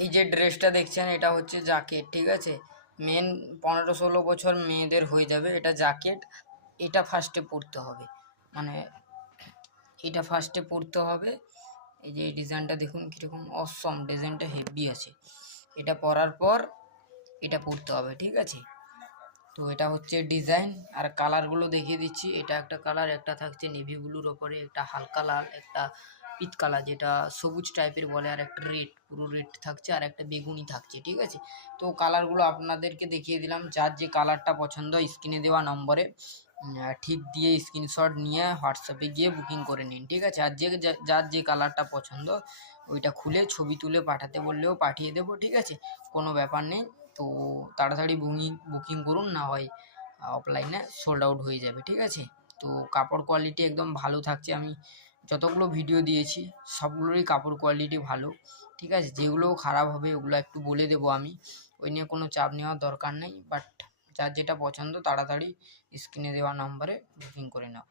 এই যে ড্রেসটা দেখছেন এটা হচ্ছে জ্যাকেট, ঠিক আছে। মেন 15-16 বছর মেয়েদের হয়ে যাবে এটা জ্যাকেট। এটা ফার্স্টে পরতে হবে, মানে এটা ফার্স্টে পরতে হবে। এই যে এই ডিজাইনটা দেখুন কীরকম অসম, ডিজাইনটা হেভি আছে। এটা পরার পর এটা পরতে হবে, ঠিক আছে। তো এটা হচ্ছে ডিজাইন, আর কালারগুলো দেখিয়ে দিচ্ছি। এটা একটা কালার, একটা থাকছে নেভি ব্লুর ওপরে, একটা হালকা লাল, একটা পিচ কালার যেটা সবুজ টাইপের বলে, আর একটা রেড, পুরো রেড থাকছে, আর একটা বেগুনি থাকছে, ঠিক আছে। তো কালারগুলো আপনাদেরকে দেখিয়ে দিলাম। যার যে কালারটা পছন্দ স্ক্রিনে দেওয়া নম্বরে ঠিক দিয়ে স্ক্রিনশট নিয়ে হোয়াটসঅ্যাপে গিয়ে বুকিং করে নিন, ঠিক আছে। আর যার যে কালারটা পছন্দ ওইটা খুলে ছবি তুলে পাঠাতে বললেও পাঠিয়ে দেবো, ঠিক আছে, কোনো ব্যাপার নেই। তো তাড়াতাড়ি বুকিং করুন, না হয় অফলাইনে সোল্ড আউট হয়ে যাবে, ঠিক আছে। তো কাপড় কোয়ালিটি একদম ভালো থাকছে। আমি যতগুলো ভিডিও দিয়েছি সবগুলোরই কাপড় কোয়ালিটি ভালো, ঠিক আছে। যেগুলো খারাপ হবে ওগুলো একটু বলে দেবো আমি, ওই নিয়ে কোনো চাপ নেওয়ার দরকার নেই। বাট যার যেটা পছন্দ তাড়াতাড়ি স্ক্রিনে দেওয়া নাম্বারে বুকিং করে নাও।